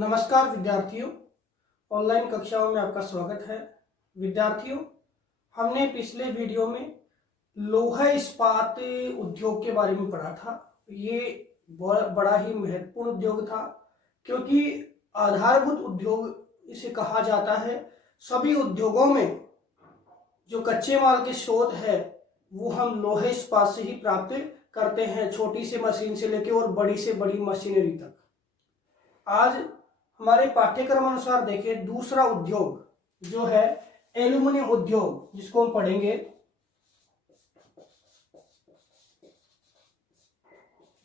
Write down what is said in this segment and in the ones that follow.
नमस्कार विद्यार्थियों, ऑनलाइन कक्षाओं में आपका स्वागत है। विद्यार्थियों, हमने पिछले वीडियो में लोहा इस्पात उद्योग के बारे में पढ़ा था। ये बड़ा ही महत्वपूर्ण उद्योग था क्योंकि आधारभूत उद्योग इसे कहा जाता है। सभी उद्योगों में जो कच्चे माल के स्रोत है वो हम लोहे इस्पात से ही प्राप्त करते हैं, छोटी सी मशीन से लेकर और बड़ी से बड़ी मशीनरी तक। आज हमारे पाठ्यक्रम अनुसार देखें, दूसरा उद्योग जो है एल्यूमिनियम उद्योग, जिसको हम पढ़ेंगे।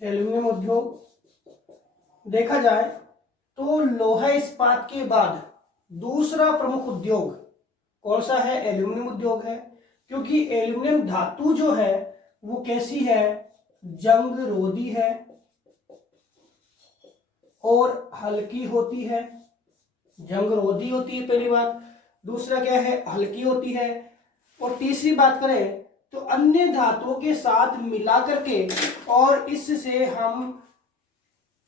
एल्यूमिनियम उद्योग देखा जाए तो लोहा इस्पात के बाद दूसरा प्रमुख उद्योग कौन सा है? एल्यूमिनियम उद्योग है। क्योंकि एल्यूमिनियम धातु जो है वो कैसी है? जंग रोधी है और हल्की होती है। जंग रोधी होती है पहली बात। दूसरा क्या है? हल्की होती है। और तीसरी बात करें तो अन्य धातुओं के साथ मिला करके और इससे हम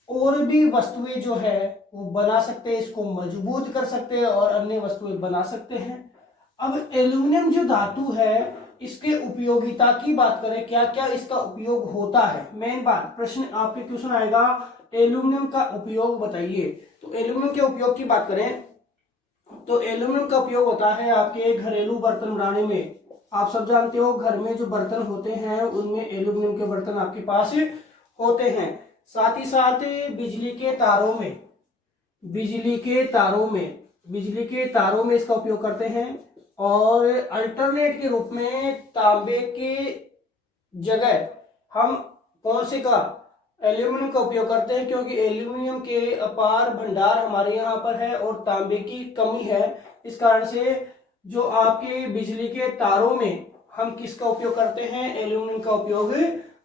और भी वस्तुएं जो है वो बना सकते हैं, इसको मजबूत कर सकते हैं और अन्य वस्तुएं बना सकते हैं। अब एल्यूमिनियम जो धातु है इसके उपयोगिता की बात करें, क्या क्या इसका उपयोग होता है। मेन बात, प्रश्न आपके क्वेश्चन आएगा एल्यूमिनियम का उपयोग बताइए। तो एल्यूमिनियम के उपयोग की बात करें तो एल्यूमिनियम का उपयोग होता है आपके घरेलू बर्तन बनाने में। आप सब जानते हो घर में जो बर्तन होते हैं उनमें एल्यूमिनियम के बर्तन आपके पास होते हैं। साथ ही साथ बिजली के तारों में इसका उपयोग करते हैं। और अल्टरनेट के रूप में तांबे के जगह हम कौन से का? एल्यूमिनियम का उपयोग करते हैं, क्योंकि एल्यूमिनियम के अपार भंडार हमारे यहाँ पर है और तांबे की कमी है। इस कारण से जो आपके बिजली के तारों में हम किसका उपयोग करते हैं? एल्यूमिनियम का उपयोग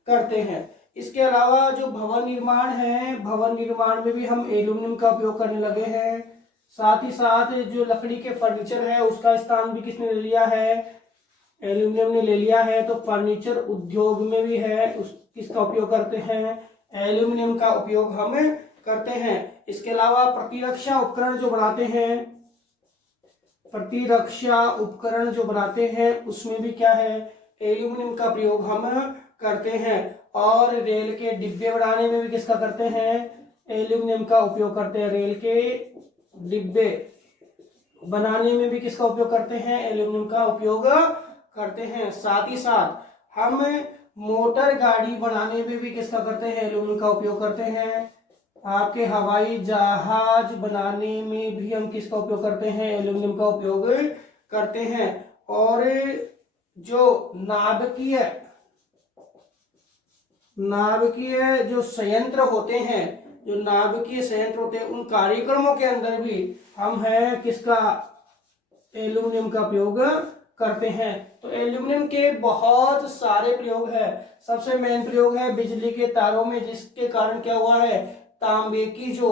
करते हैं। इसके अलावा जो भवन निर्माण है, भवन निर्माण में भी हम एल्यूमिनियम का उपयोग करने लगे हैं। साथ ही साथ जो लकड़ी के फर्नीचर है उसका स्थान भी किसने ले लिया है? एल्यूमिनियम ने ले लिया है। तो फर्नीचर उद्योग में भी है किसका उपयोग करते हैं? एल्यूमिनियम का उपयोग हम करते हैं। इसके अलावा प्रतिरक्षा उपकरण जो बनाते हैं उसमें भी क्या है? एल्यूमिनियम का प्रयोग हम करते हैं। और रेल के डिब्बे बनाने में भी किसका करते हैं? एल्यूमिनियम का उपयोग करते हैं। रेल के डिब्बे बनाने में भी किसका उपयोग करते हैं? एल्यूमिनियम का उपयोग करते हैं। साथ ही साथ हम मोटर गाड़ी बनाने में भी किसका करते हैं? एल्यूमिनियम का उपयोग करते हैं। आपके हवाई जहाज बनाने में भी हम किसका उपयोग करते हैं? एल्यूमिनियम का उपयोग करते हैं। और जो नाभिकीय जो संयंत्र होते हैं उन कार्यक्रमों के अंदर भी हम किसका? एल्यूमिनियम का उपयोग करते हैं। तो एल्यूमिनियम के बहुत सारे प्रयोग है। सबसे मेन प्रयोग है बिजली के तारों में, जिसके कारण क्या हुआ है? तांबे की जो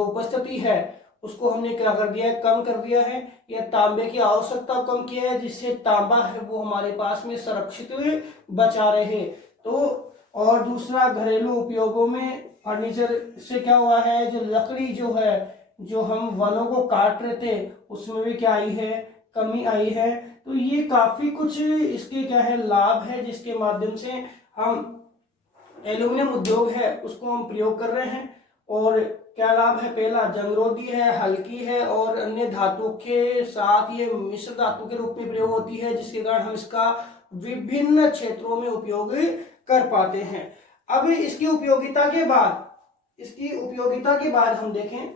उपस्थिति है उसको हमने क्या कर दिया है? कम कर दिया है। या तांबे की आवश्यकता कम किया है, जिससे तांबा है वो हमारे पास में सुरक्षित बचा रहे। तो और दूसरा, घरेलू उपयोगों में फर्नीचर से क्या हुआ है? जो लकड़ी जो है, जो हम वनों को काट रहे थे उसमें भी क्या आई है? कमी आई है। तो ये काफी कुछ इसके क्या है? लाभ है, जिसके माध्यम से हम एल्यूमिनियम उद्योग है उसको हम प्रयोग कर रहे हैं। और क्या लाभ है? पहला, जंगरोधी है, हल्की है और अन्य धातु के साथ ये मिश्र धातु के रूप में प्रयोग होती है, जिसके कारण हम इसका विभिन्न क्षेत्रों में उपयोग कर पाते हैं। अब इसकी उपयोगिता के बाद हम देखें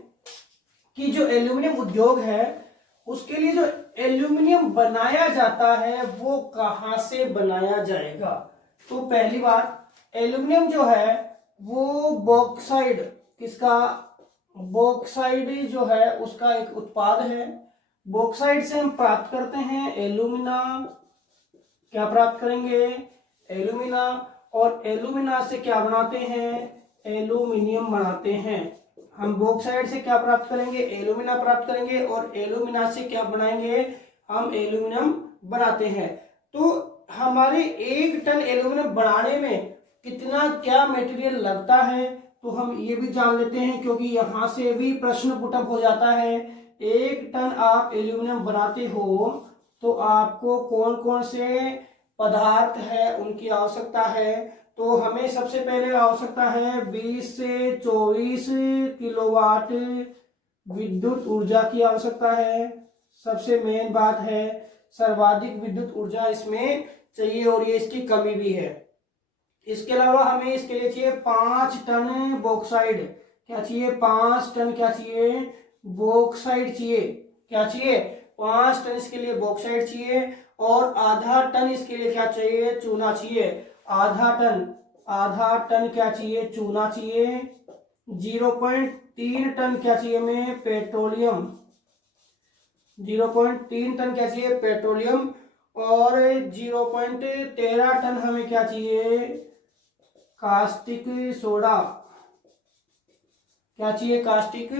कि जो एल्यूमिनियम उद्योग है उसके लिए जो एल्यूमिनियम बनाया जाता है वो कहां से बनाया जाएगा? तो पहली बात, एल्यूमिनियम जो है वो बॉक्साइड जो है उसका एक उत्पाद है। बॉक्साइड से हम प्राप्त करते हैं एल्यूमिना। क्या प्राप्त करेंगे? एल्यूमिना। और एल्यूमिना से क्या बनाते हैं? एल्यूमिनियम बनाते हैं। हम बॉक्साइड से क्या प्राप्त करेंगे? एल्यूमिना प्राप्त करेंगे। और एल्यूमिना से क्या बनाएंगे? हम एल्यूमिनियम बनाते हैं। तो हमारे 1 टन एल्यूमिनियम बनाने में कितना क्या मटेरियल लगता है? तो हम ये भी जान लेते हैं, क्योंकि यहाँ से भी प्रश्न पुटअप हो जाता है। 1 टन आप एल्यूमिनियम बनाते हो तो आपको कौन कौन से पदार्थ है उनकी आवश्यकता है। तो हमें सबसे पहले आवश्यकता है 20 से 24 किलोवाट विद्युत ऊर्जा की आवश्यकता है। सबसे मेन बात है, सर्वाधिक विद्युत ऊर्जा इसमें चाहिए और ये इसकी कमी भी है। इसके अलावा हमें इसके लिए चाहिए 5 टन बॉक्साइड। क्या चाहिए? 5 टन क्या चाहिए? बॉक्साइड चाहिए। क्या चाहिए? 5 टन इसके लिए बॉक्साइड चाहिए। और आधा टन इसके लिए क्या चाहिए? चूना चाहिए। आधा टन क्या चाहिए? चूना चाहिए। 0.3 टन क्या चाहिए हमें? पेट्रोलियम। 0.3 टन क्या चाहिए? पेट्रोलियम। और 0.13 टन हमें क्या चाहिए? Caustic soda. क्या चाहिए? कास्टिक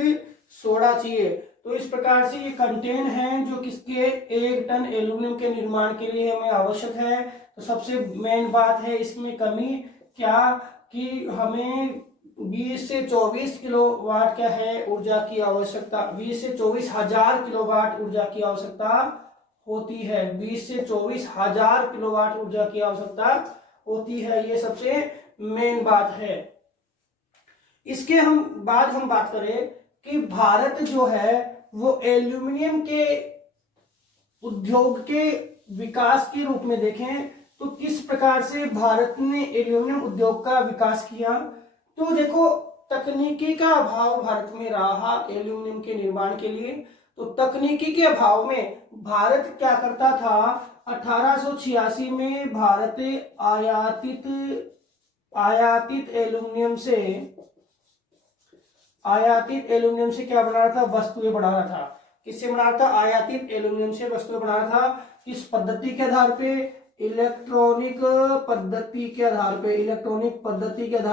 सोडा चाहिए। तो इस प्रकार से ये कंटेन है जो किसके 1 टन एल्यूमिनियम के निर्माण के लिए हमें आवश्यक है। तो सबसे मेन बात है इसमें कमी क्या कि हमें 20 से 24 किलोवाट क्या है ऊर्जा की आवश्यकता, 20 से 24 हजार किलोवाट ऊर्जा की आवश्यकता होती है। 20 से 24 हजार किलोवाट ऊर्जा की आवश्यकता होती है, ये सबसे मेन बात है। इसके हम बात करें कि भारत जो है वो एल्यूमिनियम के उद्योग के विकास के रूप में देखें तो किस प्रकार से भारत ने एल्यूमिनियम उद्योग का विकास किया। तो देखो, तकनीकी का अभाव भारत में रहा एल्यूमिनियम के निर्माण के लिए। तो तकनीकी के अभाव में भारत क्या करता था, 1886 में भारत आयातित एल्यूमिनियम से क्या बना रहा था? वस्तुएं बना रहा था। किससे बना रहा था? आयातित एल्यूमिनियम से वस्तुएं बना रहा था। किस पद्धति के आधार पे? इलेक्ट्रॉनिक पद्धति के आधार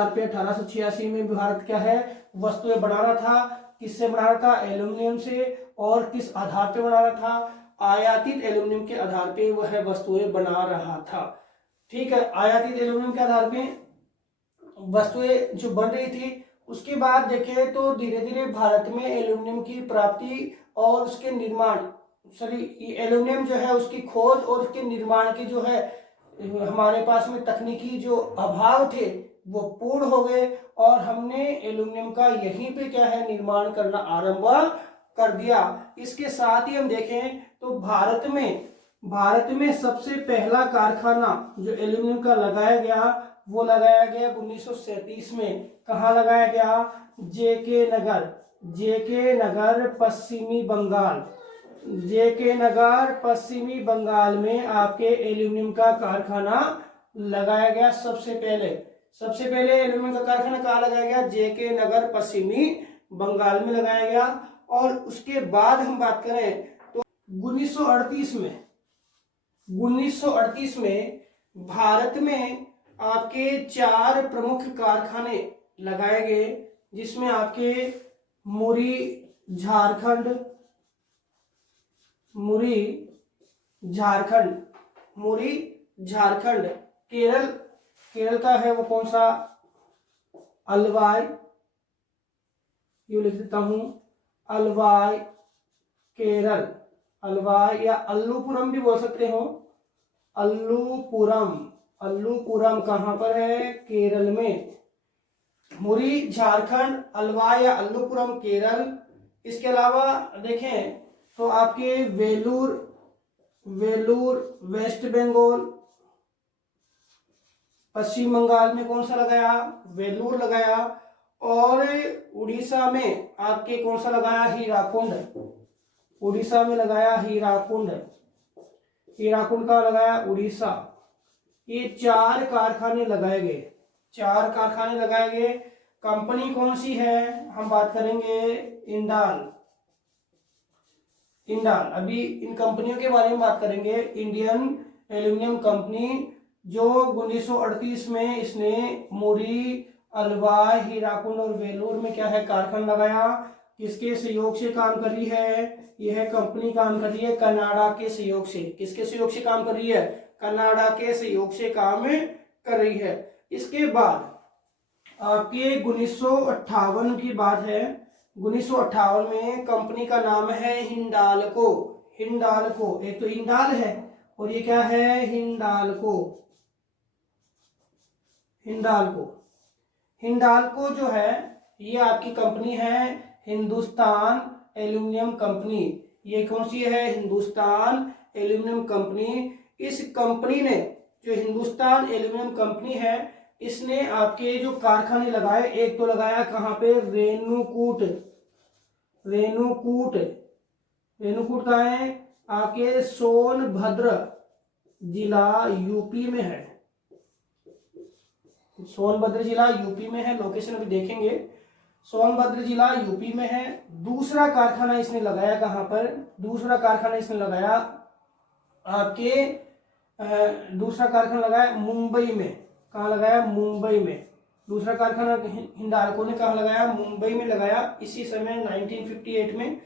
पे। 1886 में भारत क्या है? वस्तुएं बना रहा था। किससे बना रहा था? एल्यूमिनियम से। और किस आधार पे बना रहा था? आयातित एल्यूमिनियम के आधार पे वह वस्तुएं बना रहा था। ठीक है, आयातित एल्यूमिनियम के आधार पे वस्तुएं जो बन रही थी। उसके बाद देखें तो धीरे धीरे भारत में एल्यूमिनियम की प्राप्ति और उसके निर्माण, एल्यूमिनियम जो है उसकी खोज और उसके निर्माण की जो है हमारे पास में तकनीकी जो अभाव थे वो पूर्ण हो गए और हमने एल्यूमिनियम का यहीं पे क्या है निर्माण करना आरंभ कर दिया। इसके साथ ही हम देखें तो भारत में सबसे पहला कारखाना जो एल्यूमिनियम का लगाया गया वो लगाया गया 1937 में। कहाँ लगाया गया? जेके नगर पश्चिमी बंगाल में आपके एल्यूमिनियम का कारखाना लगाया गया। सबसे पहले एल्यूमिनियम का कारखाना कहाँ लगाया गया? जेके नगर पश्चिमी बंगाल में लगाया गया। और उसके बाद हम बात करें तो 1938 में भारत में आपके 4 प्रमुख कारखाने लगाए गए, जिसमें आपके मुरी झारखंड, केरल का है वो कौन सा? अलवाई, यू लिख देता हूं, अलवाई केरल, अलवाई या अल्लूपुरम भी बोल सकते हो। अल्लूपुरम कहां पर है? केरल में। मुरी झारखंड, अलवाई या अल्लूपुरम केरल। इसके अलावा देखें तो आपके वेलूर वेस्ट बंगाल, पश्चिम बंगाल में कौन सा लगाया? वेलूर लगाया। और उड़ीसा में आपके कौन सा लगाया? हीराकुंड। उड़ीसा में लगाया हीराकुंड का लगाया उड़ीसा। ये 4 कारखाने लगाए गए। कंपनी कौन सी है? हम बात करेंगे इंडाल। अभी इन कंपनियों के बारे में बात करेंगे। इंडियन एल्यूमिनियम कंपनी जो 1938 में इसने मुरी, अलवाई, हीराकुंड और वेलूर में क्या है कारखाना लगाया। किसके सहयोग से काम कर रही है? यह कंपनी काम कर रही है कनाडा के सहयोग से। किसके सहयोग से काम कर रही है? कनाडा के सहयोग से काम कर रही है। इसके बाद आपके 1958 की बात है। 1958 में कंपनी का नाम है हिंडाल्को। हिंडाल्को, एक तो हिंडाल है और ये क्या है, हिंडाल्को। हिंडाल्को, हिंडाल्को जो है ये आपकी कंपनी है हिंदुस्तान एल्यूमिनियम कंपनी। ये कौन सी है, हिंदुस्तान एल्यूमिनियम कंपनी। इस कंपनी ने, जो हिंदुस्तान एल्यूमिनियम कंपनी है, इसने आपके जो कारखाने लगाए, एक तो लगाया कहाँ पे, रेणुकूट। रेणुकूट, रेणुकूट कहाँ है, आपके सोनभद्र जिला यूपी में है। सोनभद्र जिला यूपी में है, लोकेशन अभी देखेंगे। सोनभद्र जिला यूपी में है। दूसरा कारखाना इसने लगाया कहाँ पर, दूसरा कारखाना इसने लगाया आपके दूसरा कारखाना लगाया मुंबई में। कहाँ लगाया, मुंबई में। दूसरा कारखाना हिंडाल्को ने कहाँ लगाया, मुंबई में लगाया। इसी समय 1958 में।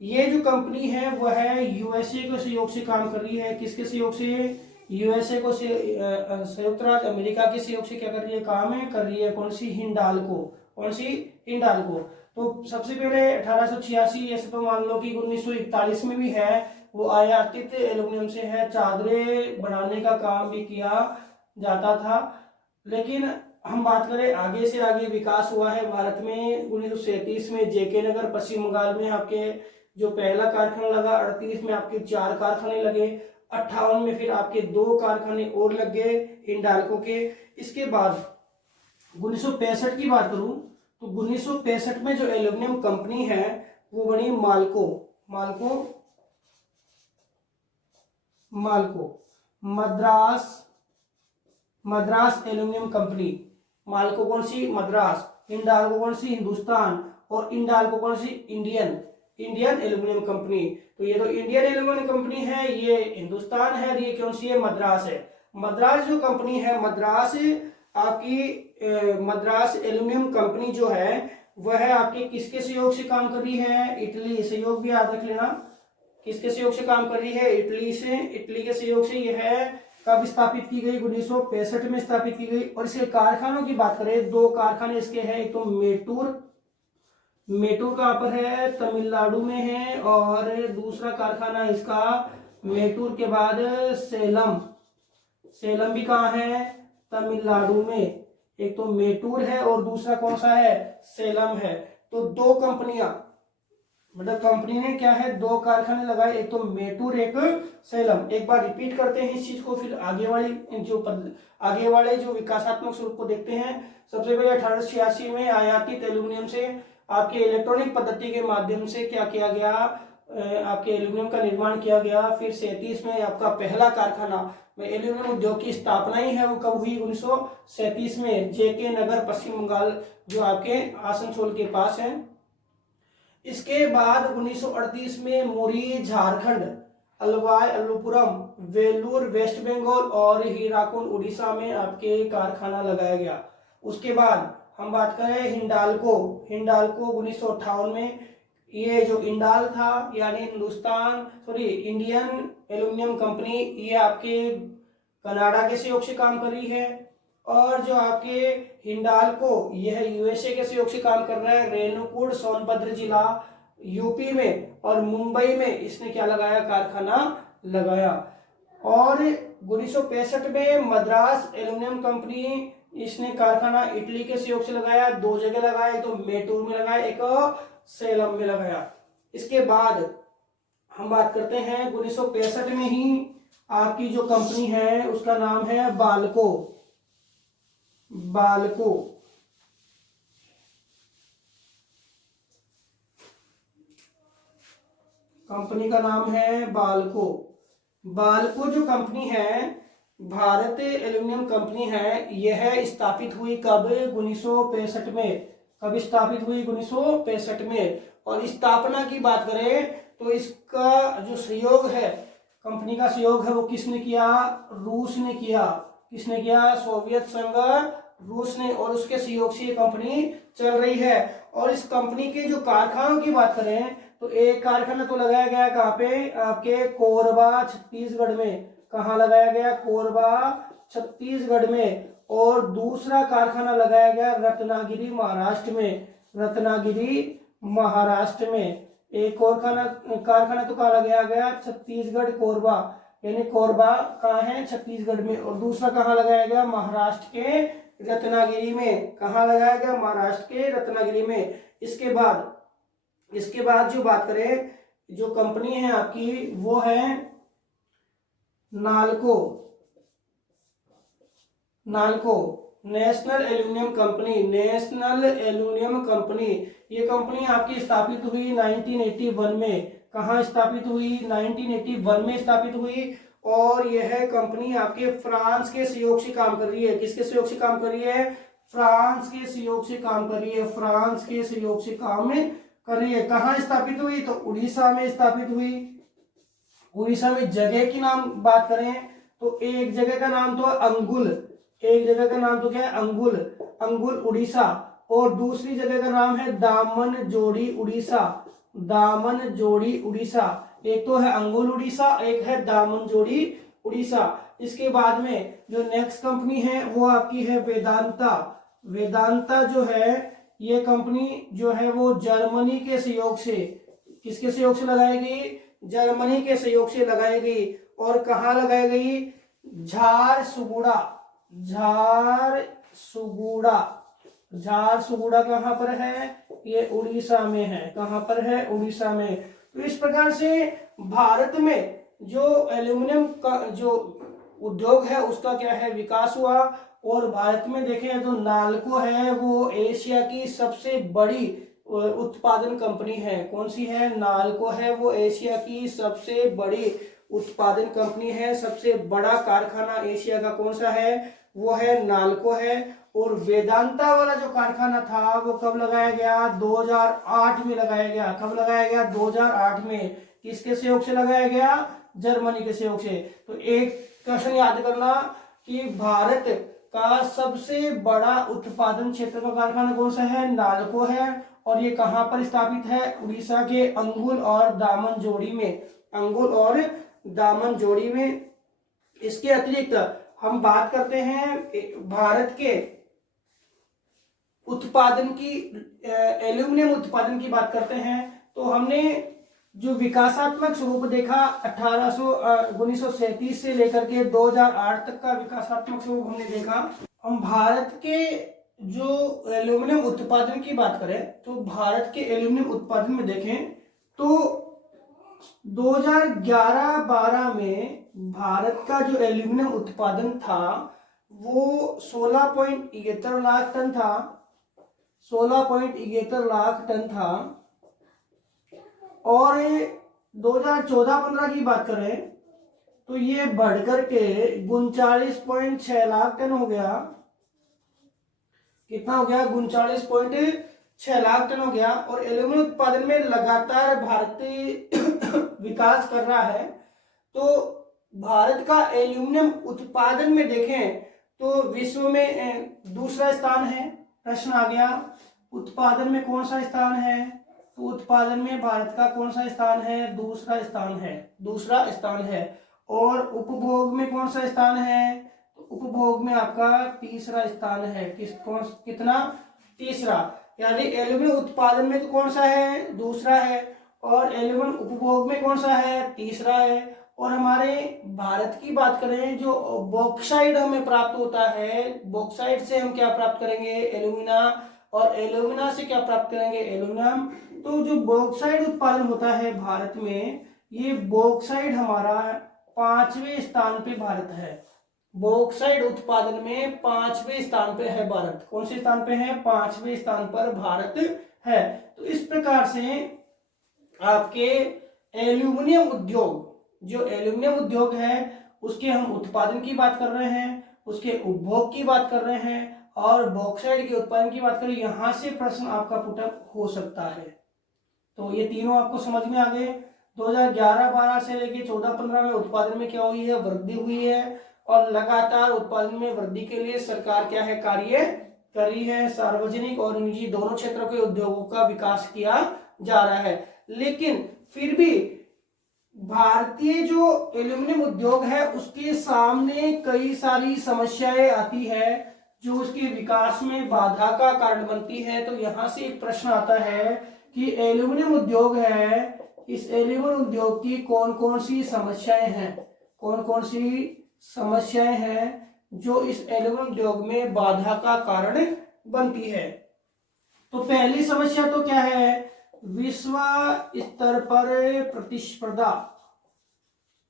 ये जो कंपनी है वह है यूएसए के सहयोग से काम कर रही है। किसके सहयोग से, यूएसए को संयुक्त राज्य अमेरिका के सहयोग से क्या कर रही है, काम है कर रही है। कौन सी, हिंडाल्को। कौन सी, हिंडाल्को। तो सबसे पहले 1886, ऐसे तो मान लो कि 1941 में भी है, वो आयातित एल्यूमिनियम से है। चादरें बनाने का काम भी किया जाता था। लेकिन हम बात करें आगे से आगे विकास हुआ है भारत में। 1937 में जेके नगर पश्चिम बंगाल में आपके जो पहला कारखाना लगा। 38 में आपके 4 कारखाने लगे। 58 में फिर आपके 2 कारखाने और लग गए हिंडाल्को के। इसके बाद 1965 की बात करूं तो 1965 में जो एल्यूमिनियम कंपनी है वो बनी माल्को। MALCO, MALCO Madras, Madras aluminium company. माल्को कौन सी, मद्रास। हिंडाल्को कौन सी, हिंदुस्तान। और इंडाल्को कौन सी, इंडियन। Indian aluminium company. तो ये तो इंडियन एल्यूमिनियम कंपनी है, ये हिंदुस्तान है, और ये कौन सी है, मद्रास है। मद्रास जो कंपनी है, मद्रास आपकी मद्रास एल्यूमिनियम कंपनी जो है वह आपके किसके सहयोग से काम कर रही है, इटली। सहयोग भी याद रख लेना, किसके सहयोग से काम कर रही है, इटली से। इटली के सहयोग से यह है कब स्थापित की गई, 1965 में स्थापित की गई। और इसके कारखानों की बात करें, 2 कारखाने इसके हैं। एक तो मेटूर, मेटूर कहां पर है, तमिलनाडु में है। और दूसरा कारखाना इसका मेटूर के बाद सेलम। सेलम भी कहाँ है, तमिलनाडु में। एक तो मेटूर है और दूसरा कौन सा है, सेलम है। तो 2 कंपनियां, मतलब कंपनी ने क्या है, 2 कारखाने लगाए, एक तो मेटूर एक सेलम। एक बार रिपीट करते हैं इस चीज को, फिर आगे वाले जो विकासात्मक स्वरूप को देखते हैं। सबसे पहले 1886 में आयातित एल्यूमिनियम से आपके इलेक्ट्रॉनिक पद्धति के माध्यम से क्या किया गया, आपके एल्यूमिनियम का निर्माण किया गया। फिर 37 में आपका पहला कारखाना एल्यूमिनियम उद्योग की स्थापना ही है वो कब हुई, 1937 में, जेके नगर पश्चिम बंगाल जो आपके आसनसोल के पास है। इसके बाद 1938 में मुरी झारखंड, अलवाई अल्लुपुरम, वेलूर वेस्ट बंगाल और हीराकुंड उड़ीसा में आपके कारखाना लगाया गया। उसके बाद हम बात करें हिंडाल्को। हिंडाल्को 1958 में, ये जो इंडाल था यानी इंडियन एल्यूमिनियम कंपनी, ये आपके कनाडा के सहयोग से काम कर रही है। और जो आपके हिंडाल्को, यह यूएसए के सहयोग से काम कर रहा है। रेणुकूट सोनभद्र जिला यूपी में और मुंबई में इसने क्या लगाया, कारखाना लगाया। और 1965 में मद्रास एल्यूमिनियम कंपनी, इसने कारखाना इटली के सहयोग से लगाया। 2 जगह लगाया, एक तो मेटूर में लगाया, एक सेलम में लगाया। इसके बाद हम बात करते हैं 1965 में ही आपकी जो कंपनी है उसका नाम है बाल्को। बाल्को, कंपनी का नाम है बाल्को। बाल्को जो कंपनी है भारत एल्यूमिनियम कंपनी है, यह स्थापित हुई कब, 1965 में। कब स्थापित हुई, 1965 में। और स्थापना की बात करें तो इसका जो सहयोग है, कंपनी का सहयोग है, वो किसने किया, रूस ने किया। किसने किया, सोवियत संघ, रूस ने। और उसके सहयोग से ये कंपनी चल रही है। और इस कंपनी के जो कारखानों की बात करें तो एक कारखाना तो लगाया गया कहाँ पे, आपके कोरबा छत्तीसगढ़ में। कहाँ लगाया गया, कोरबा छत्तीसगढ़ में। और दूसरा कारखाना लगाया गया रत्नागिरी महाराष्ट्र में, रत्नागिरी महाराष्ट्र में। एक और कारखाना तो कहाँ लगाया गया, छत्तीसगढ़ कोरबा, यानी कोरबा कहाँ है, छत्तीसगढ़ में। और दूसरा कहाँ लगाया गया, महाराष्ट्र के रत्नागिरी में। कहाँ लगाया गया, महाराष्ट्र के रत्नागिरी में। इसके बाद जो बात करें, जो कंपनी है आपकी वो है NALCO, national aluminium company, national aluminium company. ये कंपनी आपकी स्थापित हुई 1981 में। कहाँ स्थापित हुई, 1981 में स्थापित हुई। और यह कंपनी आपके फ्रांस के सहयोग से काम कर रही है। किसके सहयोग से काम कर रही है, फ्रांस के सहयोग से काम कर रही है, फ्रांस के सहयोग से काम कर रही है। कहाँ स्थापित हुई, तो उड़ीसा में स्थापित हुई। उड़ीसा में जगह की नाम बात करें तो एक जगह का नाम तो अंगुल, एक जगह का नाम तो क्या है, अंगुल उड़ीसा। और दूसरी जगह का नाम है दामनजोड़ी उड़ीसा, दामनजोड़ी उड़ीसा। एक तो है अंगुल उड़ीसा, एक है दामनजोड़ी उड़ीसा। इसके बाद में जो नेक्स्ट कंपनी है वो आपकी है वेदांता। वेदांता जो है ये कंपनी जो है वो जर्मनी के सहयोग से, किसके सहयोग से लगाई गई, जर्मनी के सहयोग से लगाई गई। और कहाँ लगाई गई, झारसुगुड़ा, झारसुगुड़ा कहाँ पर है, ये उड़ीसा में है। कहाँ पर है, उड़ीसा में। तो इस प्रकार से भारत में जो एल्यूमिनियम का जो उद्योग है उसका क्या है, विकास हुआ। और भारत में देखें तो नालको है वो एशिया की सबसे बड़ी उत्पादन कंपनी है। कौन सी है, नालको है वो एशिया की सबसे बड़ी उत्पादन कंपनी है। सबसे बड़ा कारखाना एशिया का कौन सा है, वो है नालको है। और वेदांता वाला जो कारखाना था वो कब लगाया गया, 2008 में लगाया गया। कब लगाया गया, 2008 में। किसके सहयोग से लगाया गया, जर्मनी के सहयोग से। तो एक क्वेश्चन याद करना कि भारत का सबसे बड़ा उत्पादन क्षेत्र का कारखाना कौन सा है, नालको है। और ये कहां पर स्थापित है, उड़ीसा के अंगुल और दामनजोड़ी में, अंगुल और दामनजोड़ी में। इसके अतिरिक्त हम बात करते हैं भारत के उत्पादन की, एल्यूमिनियम उत्पादन की बात करते हैं। तो हमने जो विकासात्मक स्वरूप देखा 1937 से लेकर के 2008 तक का विकासात्मक स्वरूप हमने देखा। हम भारत के जो एल्यूमिनियम उत्पादन की बात करें तो भारत के एल्यूमिनियम उत्पादन में देखें तो 2011-12 में भारत का जो एल्यूमिनियम उत्पादन था वो 16.71 लाख टन था, 16.71 लाख टन था। और 2014-15 की बात करें तो ये बढ़कर के 39.6 लाख टन हो गया। कितना हो गया, 39.6 लाख टन हो गया। और एल्यूमिनियम उत्पादन में लगातार भारत विकास कर रहा है। तो भारत का एल्यूमिनियम उत्पादन में देखें तो विश्व में दूसरा स्थान है। प्रश्न आ गया उत्पादन में कौन सा स्थान है, तो उत्पादन में भारत का कौन सा स्थान है, दूसरा स्थान है, दूसरा स्थान है। और उपभोग में कौन सा स्थान है, तो उपभोग में आपका तीसरा स्थान है। कितना, तीसरा। यानी एल्यूमिनियम उत्पादन में तो कौन सा है, दूसरा है। और एल्यूमिनियम उपभोग में कौन सा है, तीसरा है। और हमारे भारत की बात करें जो बॉक्साइट हमें प्राप्त होता है, बॉक्साइट से हम क्या प्राप्त करेंगे, एल्यूमिना। और एल्यूमिना से क्या प्राप्त करेंगे, एल्यूमिनियम। तो जो बॉक्साइट उत्पादन होता है भारत में, ये बॉक्साइट हमारा 5वें स्थान पे भारत है। बॉक्साइट उत्पादन में 5वें स्थान पे है भारत। कौन से स्थान पे है, 5वें स्थान पर भारत है। तो इस प्रकार से आपके एल्यूमिनियम उद्योग, जो एल्यूमिनियम उद्योग है उसके हम उत्पादन की बात कर रहे हैं, उसके उपभोग की बात कर रहे हैं, और बॉक्साइट के उत्पादन की बात करें। यहां से प्रश्न आपका पुटअप हो सकता है। तो ये तीनों आपको समझ में आ गए। 2011-12 से लेके 14-15 में उत्पादन में क्या हुई है, वृद्धि हुई है। और लगातार उत्पादन में वृद्धि के लिए सरकार क्या है, कार्य कर रही है। सार्वजनिक और निजी दोनों क्षेत्रों के उद्योगों का विकास किया जा रहा है। लेकिन फिर भी भारतीय जो एल्यूमिनियम उद्योग है उसके सामने कई सारी समस्याएं आती है। जो उसके विकास में बाधा का कारण बनती है। तो यहाँ से एक प्रश्न आता है कि एल्यूमिनियम उद्योग है, इस एल्यूमिनियम उद्योग की कौन कौन सी समस्याएं हैं, कौन कौन सी समस्याएं हैं जो इस एल्यूमिनियम उद्योग में बाधा का कारण बनती है। तो पहली समस्या तो क्या है, विश्व स्तर पर प्रतिस्पर्धा।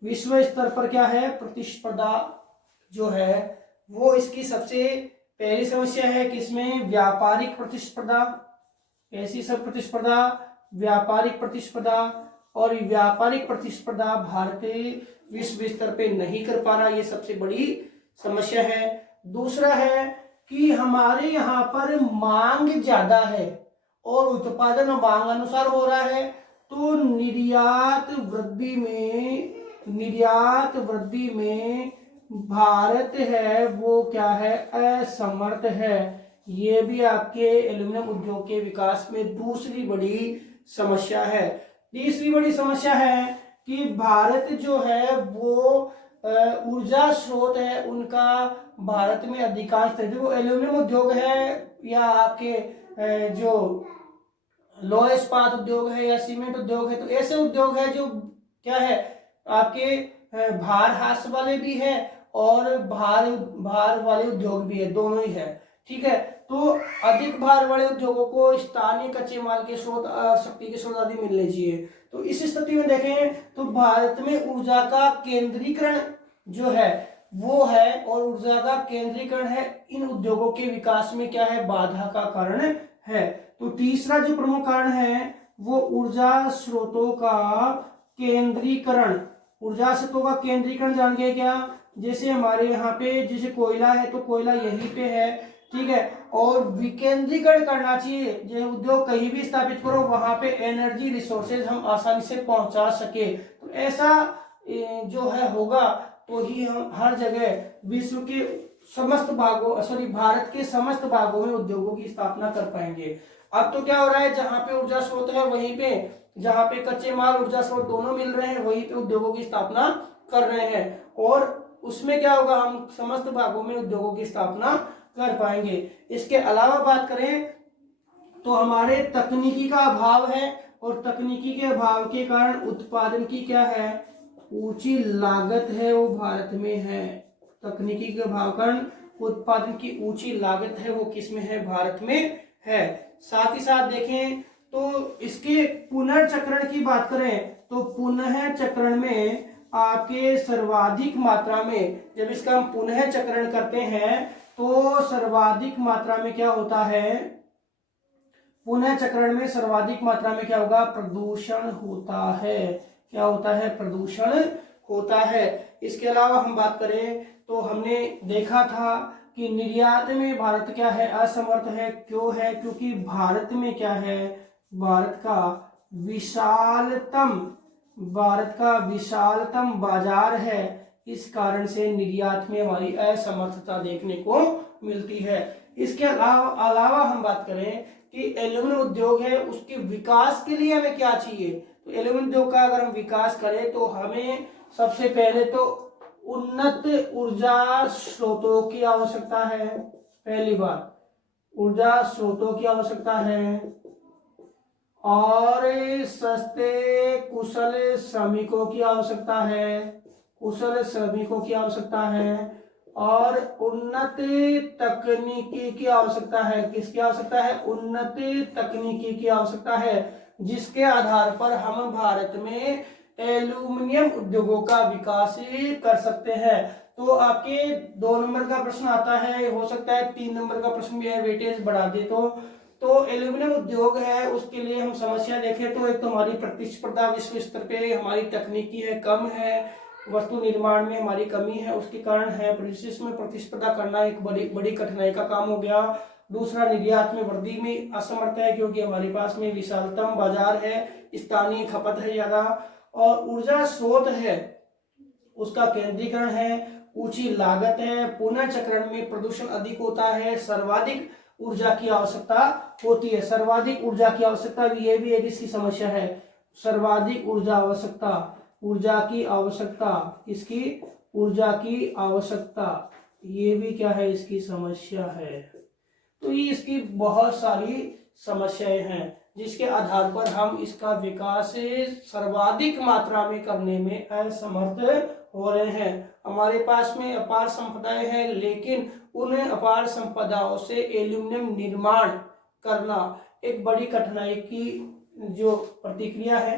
विश्व स्तर पर क्या है, प्रतिस्पर्धा जो है वो इसकी सबसे पहली समस्या है। किसमें, व्यापारिक प्रतिस्पर्धा। ऐसी सब प्रतिस्पर्धा, व्यापारिक प्रतिस्पर्धा। और व्यापारिक प्रतिस्पर्धा भारत विश्व स्तर पे नहीं कर पा रहा, ये सबसे बड़ी समस्या है। दूसरा है कि हमारे यहाँ पर मांग ज्यादा है और उत्पादन मांग अनुसार हो रहा है, तो निर्यात वृद्धि में भारत है वो क्या है, असमर्थ है। ये भी आपके एल्यूमिनियम उद्योग के विकास में दूसरी बड़ी समस्या है। तीसरी बड़ी समस्या है कि भारत जो है वो ऊर्जा स्रोत है उनका भारत में अधिकांश जो एल्यूमिनियम उद्योग है या आपके जो लोहा इस्पात उद्योग है या सीमेंट उद्योग है, तो ऐसे उद्योग है जो क्या है आपके भार ह्रास वाले भी है और भार वाले उद्योग भी है, दोनों ही है। ठीक है, तो अधिक भार वाले उद्योगों को स्थानीय कच्चे माल के स्रोत और शक्ति के स्रोत आदि मिलने चाहिए। तो इस स्थिति में देखें तो भारत में ऊर्जा का केंद्रीकरण जो है वो है, और ऊर्जा का केंद्रीकरण है इन उद्योगों के विकास में क्या है, बाधा का कारण है। तो तीसरा जो प्रमुख कारण है वो ऊर्जा स्रोतों का केंद्रीकरण। ऊर्जा स्रोतों का केंद्रीकरण जान गए क्या, जैसे हमारे यहाँ पे जैसे कोयला है तो कोयला यहीं पे है, ठीक है, और विकेंद्रीकरण करना चाहिए। जो उद्योग कहीं भी स्थापित करो वहां पे एनर्जी रिसोर्सेज हम आसानी से पहुंचा सके, तो ऐसा जो है होगा तो ही हम हर जगह विश्व के समस्त भागों भारत के समस्त भागों में उद्योगों की स्थापना कर पाएंगे। अब तो क्या हो रहा है, जहां पे ऊर्जा स्रोत है वहीं पे, जहां पे कच्चे माल ऊर्जा स्रोत दोनों मिल रहे हैं वहीं पे उद्योगों की स्थापना कर रहे हैं, और उसमें क्या होगा, हम समस्त भागों में उद्योगों की स्थापना कर पाएंगे। इसके अलावा बात करें तो हमारे तकनीकी का अभाव है, और तकनीकी के अभाव के कारण उत्पादन की क्या है, ऊंची लागत है वो भारत में है। तकनीकी के अभाव कारण उत्पादन की ऊंची लागत है वो किसमें है, भारत में है। साथ ही साथ देखें तो इसके पुनर्चक्रण की बात करें तो पुनः चक्रण में आपके सर्वाधिक मात्रा में, जब इसका हम पुनः चक्रण करते हैं तो सर्वाधिक मात्रा में क्या होता है, पुनः चक्रण में सर्वाधिक मात्रा में क्या होगा, प्रदूषण होता है। क्या होता है, प्रदूषण होता है। इसके अलावा हम बात करें तो हमने देखा था कि निर्यात में भारत क्या है, असमर्थ है। क्यों है, क्योंकि भारत में क्या है, भारत का विशालतम बाजार है, इस कारण से निर्यात में हमारी असमर्थता देखने को मिलती है। इसके अलावा हम बात करें कि एल्यूमिनियम उद्योग है उसके विकास के लिए हमें क्या चाहिए, तो एल्यूमिनियम उद्योग का अगर हम विकास करें तो हमें सबसे पहले तो उन्नत ऊर्जा स्रोतों की आवश्यकता है। पहली बात ऊर्जा स्रोतों की आवश्यकता है, और सस्ते कुशल श्रमिकों की आवश्यकता है, कुशल श्रमिकों की आवश्यकता है, और उन्नत तकनीकी की आवश्यकता है। किसकी आवश्यकता है, उन्नत तकनीकी की आवश्यकता है, जिसके आधार पर हम भारत में एल्यूमिनियम उद्योगों का विकास कर सकते हैं। तो आपके 2 नंबर का प्रश्न आता है, हो सकता है 3 नंबर का प्रश्न भी है, वेटेज बढ़ा दे तो एल्यूमिनियम उद्योग है उसके लिए हम समस्या देखें तो एक तो हमारी प्रतिस्पर्धा विश्व स्तर पे हमारी तकनीकी है कम है, वस्तु निर्माण में हमारी कमी है, उसके कारण है विश्व में प्रतिस्पर्धा करना एक बड़ी कठिनाई का काम हो गया। दूसरा, निर्यात में वृद्धि में असमर्थ है क्योंकि हमारे पास में विशालतम बाजार है, स्थानीय खपत है ज्यादा, और ऊर्जा स्रोत है उसका केंद्रीकरण है, ऊंची लागत है, पुनः चक्रण में प्रदूषण अधिक होता है, सर्वाधिक ऊर्जा की आवश्यकता होती है। सर्वाधिक ऊर्जा की आवश्यकता भी ये भी एक इसकी समस्या है, सर्वाधिक ऊर्जा आवश्यकता, ऊर्जा की आवश्यकता, इसकी ऊर्जा की आवश्यकता, ये भी क्या है, इसकी समस्या है। तो ये इसकी बहुत सारी समस्याएं हैं जिसके आधार पर हम इसका विकास सर्वाधिक मात्रा में करने में असमर्थ हो रहे हैं। हमारे पास में अपार संपदाएं हैं, लेकिन उन अपार संपदाओं से एल्यूमिनियम निर्माण करना एक बड़ी कठिनाई की जो प्रतिक्रिया है।